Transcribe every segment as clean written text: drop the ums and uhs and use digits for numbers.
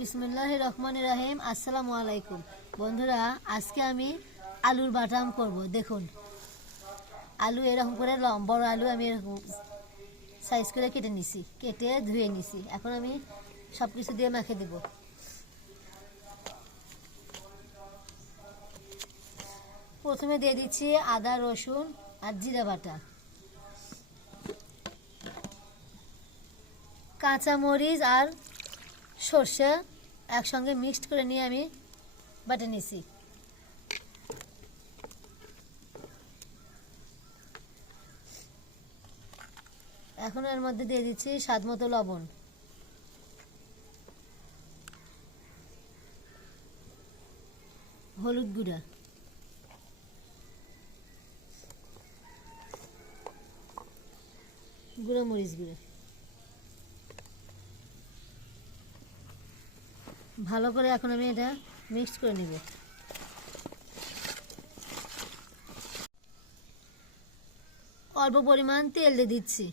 বিসমিল্লাহির রহমানির রহিম। আসসালামু আলাইকুম বন্ধুরা, আজকে আমি আলুর বাটাম করব। দেখুন, আলু এরকম করে বড় আলু আমি এরকম সাইজ করে কেটে নিছি, কেটে ধুয়ে নিছি। এখন আমি সব কিছু দিয়ে মেখে দেব। প্রথমে দিয়ে দিচ্ছি আদা, রসুন আর জিরা বাটা, কাঁচামরিচ আর সর্ষে একসঙ্গে মিক্সড করে নিয়ে আমি বাটে নিছি। এখন এর মধ্যে দিয়ে দিচ্ছি স্বাদ মতো লবণ, হলুদ গুঁড়া, গুঁড়ো মরিচ গুঁড়ো। ভালো করে এখন আমি এটা মিক্সড করে নেব। অল্প পরিমাণ তেল দিয়ে দিচ্ছি।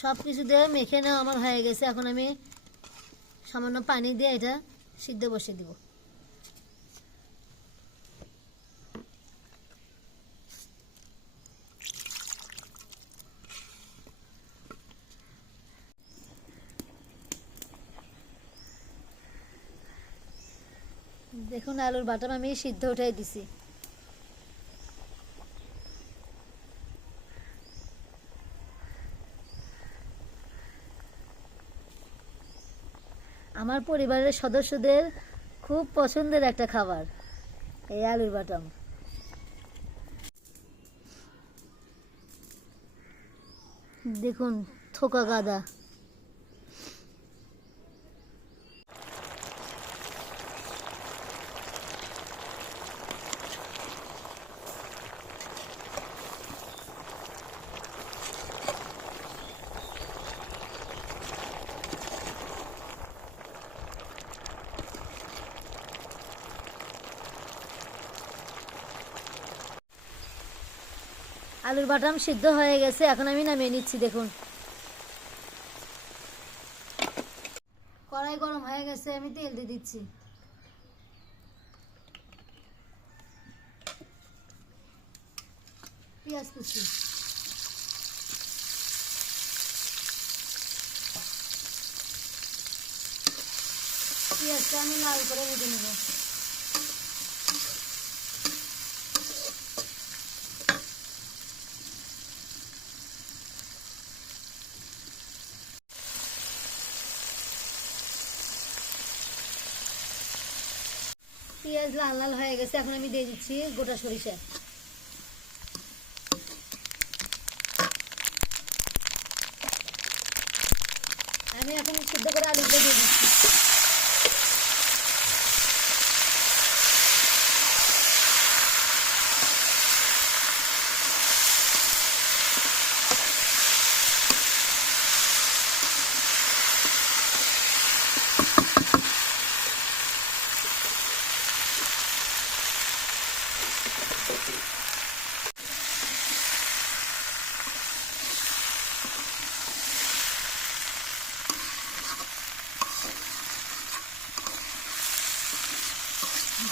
সব কিছু দিয়ে মেখে নেওয়া আমার হয়ে গেছে। এখন আমি সামান্য পানি দিয়ে এটা সিদ্ধ বসিয়ে দেব। দেখুন, আলুর বাটাম আমি সিদ্ধ উঠাই দিছি। আমার পরিবারের সদস্যদের খুব পছন্দের একটা খাবার এই আলুর বাটাম। দেখুন, থোকা গাদা। আলুর বাটাম সিদ্ধ হয়ে গেছে, এখন আমি নামিয়ে নিচ্ছি। দেখুন, কড়াই গরম হয়ে গেছে, আমি তেল দিয়ে দিচ্ছি। পেঁয়াজ কুচি, পেঁয়াজটা আমি লাল করে ভেজে নেব। পেঁয়াজ লাল লাল হয়ে গেছে, এখন আমি দিয়ে দিচ্ছি গোটা সরিষা। আমি এখন সিদ্ধ করে আলুগুলো দিয়ে দিচ্ছি।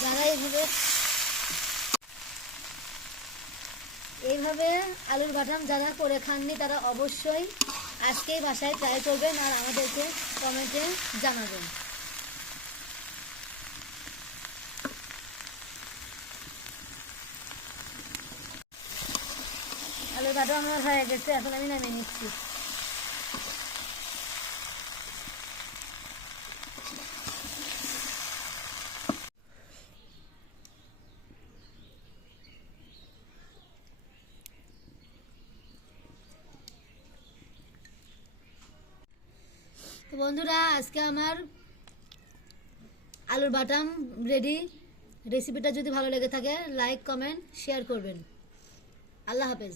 যারা এইভাবে আলুর বাটাম যারা করে খাননি তারা অবশ্যই আজকেই বাসায় ট্রাই করবেন আর আমাদেরকে কমেন্টে জানাবেন। আলুর বাটাম আমার হয়ে গেছে, এখন আমি নামিয়ে নিচ্ছি। বন্ধুরা, আজকে আমার আলুর বাটাম রেডি। রেসিপিটা যদি ভালো লেগে থাকে লাইক, কমেন্ট, শেয়ার করবেন। আল্লাহ হাফেজ।